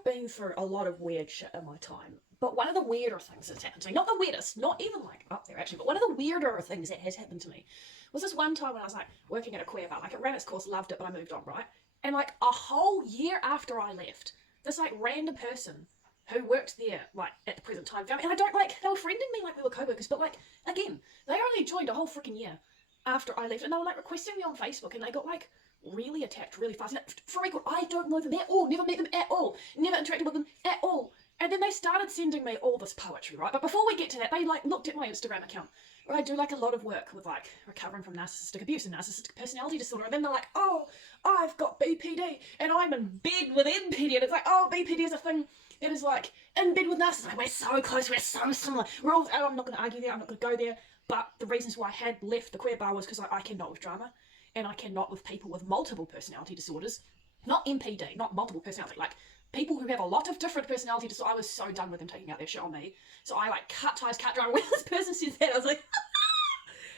I've been through a lot of weird shit in my time, but one of the weirder things that's happened to me, not the weirdest, not even like up there actually, but one of the weirder things that has happened to me was this one time when I was like working at a queer bar. Like it ran its course, loved it, but I moved on, right? And like a whole year after I left, this like random person who worked there like at the present time found me, and I don't like, they were friending me like we were co-workers, but like again, they only joined a whole freaking year after I left, and they were like requesting me on Facebook, and they got like really attached really fast. And for record, I don't know them at all, never met them at all, never interacted with them at all. And then they started sending me all this poetry, right? But before we get to that, they like looked at my Instagram account where I do like a lot of work with like recovering from narcissistic abuse and narcissistic personality disorder. And then they're like, oh, I've got BPD and I'm in bed with NPD. And it's like, oh, BPD is a thing that is like in bed with narcissists. Like, we're so close, we're so similar. We're all, I'm not going to argue there, I'm not going to go there. But the reasons why I had left the queer bar was because I cannot with drama. And I cannot with people with multiple personality disorders. Not MPD, not multiple personality, like people who have a lot of different personality disorders. I was so done with them taking out their shit on me. So I like cut ties, cut drama. When this person said that, I was like,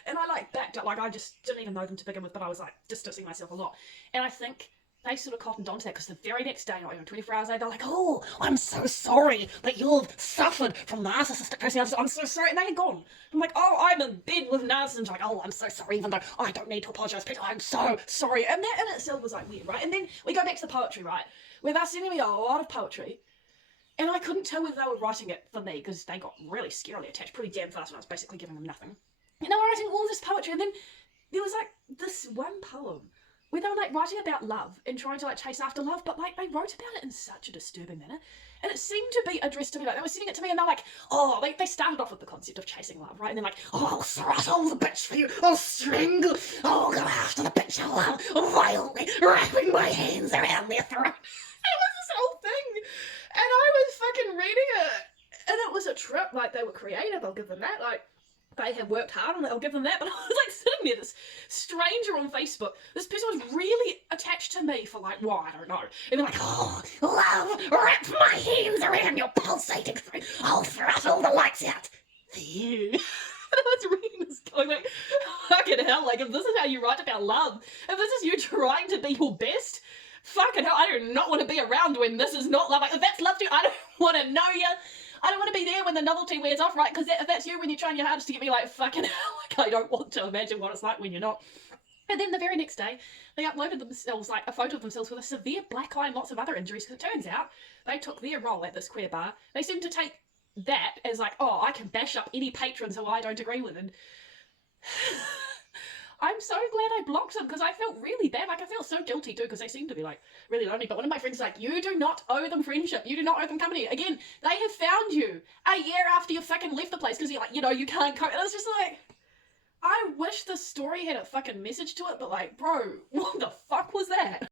and I like backed up. Like I just didn't even know them to begin with, but I was like distancing myself a lot. And I think they sort of cottoned onto that because the very next day, not even 24 hours later, they're like, oh, I'm so sorry that you've suffered from narcissistic personality. I'm so sorry. And they had gone. I'm like, oh, I'm in bed with narcissists. Like, oh, I'm so sorry, even though I don't need to apologise. People, I'm so sorry. And that in itself was like weird, right? And then we go back to the poetry, right? Where they're sending me a lot of poetry. And I couldn't tell whether they were writing it for me because they got really scarily attached pretty damn fast when I was basically giving them nothing. And they were writing all this poetry. And then there was like this one poem where they were like writing about love and trying to like chase after love, but like they wrote about it in such a disturbing manner. And it seemed to be addressed to me, like they were sending it to me and they're like, oh, they started off with the concept of chasing love, right? And then like, oh, I'll throttle the bitch for you, I'll strangle, I'll go after the bitch I love, violently wrapping my hands around their throat. It was this whole thing. And I was fucking reading it. And it was a trip, like they were creative, I'll give them that, like, they had worked hard on it, I'll give them that, but I was like sitting there, this stranger on Facebook, this person was really attached to me for like, well, I don't know. And they're like, oh, love, wrap my hands around your pulsating throat, I'll throttle the lights out for you. And I was reading this going like, fucking hell, like if this is how you write about love, if this is you trying to be your best, fucking hell, I do not want to be around when this is not love. Like, if that's love to you, I don't want to know you. I don't want to be there when the novelty wears off, right? Because if that's you when you're trying your hardest to get me, like, fucking hell, like, I don't want to imagine what it's like when you're not. And then the very next day, they uploaded themselves, like, a photo of themselves with a severe black eye and lots of other injuries, because it turns out they took their role at this queer bar. They seemed to take that as, like, oh, I can bash up any patrons who I don't agree with, and I'm so glad I blocked them because I felt really bad. Like, I felt so guilty too because they seemed to be like really lonely. But one of my friends was like, you do not owe them friendship. You do not owe them company. Again, they have found you a year after you fucking left the place because you're like, you know, you can't cope. And it's just like, I wish the story had a fucking message to it, but like, bro, what the fuck was that?